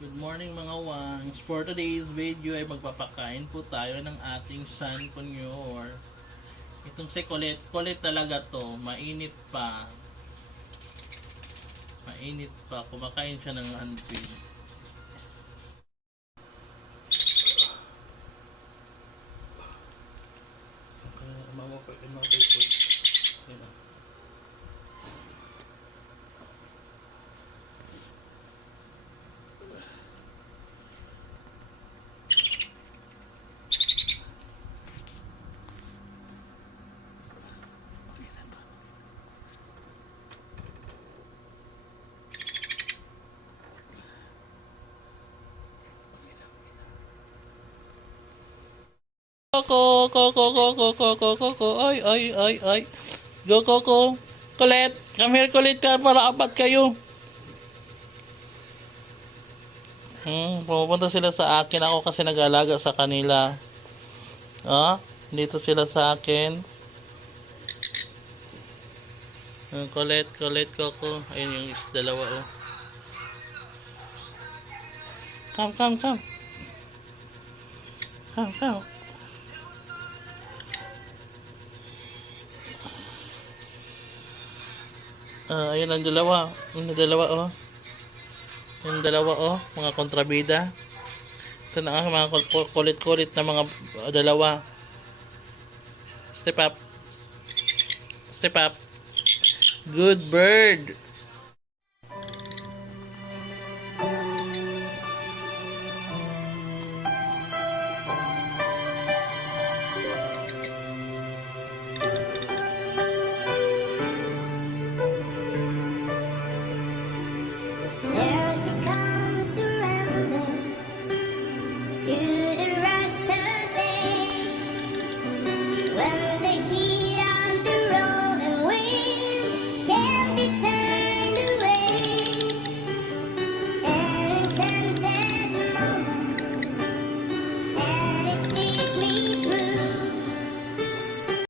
Good morning mga wangs. For today's video ay magpapakain po tayo ng ating San Conyor. Itong si Colette. Colette talaga to. Mainit pa. Mainit pa. Kumakain siya ng unfeed. Coco, Coco, Coco, Coco, Coco, ay, ay, ay, ay. Go, Coco. Colette, come here, Colette, ka para apat kayo. Pupunta sila sa akin. Ako kasi nag-alaga sa kanila. Dito sila sa akin. Colette, Colette, Coco. Ayun yung dalawa, oh. Come, come, come. Come, come. Ayun ang dalawa. Yung dalawa, oh. Yung dalawa, oh. Mga kontrabida. Ito na ang mga kulit-kulit na mga dalawa. Step up. Step up. Good bird.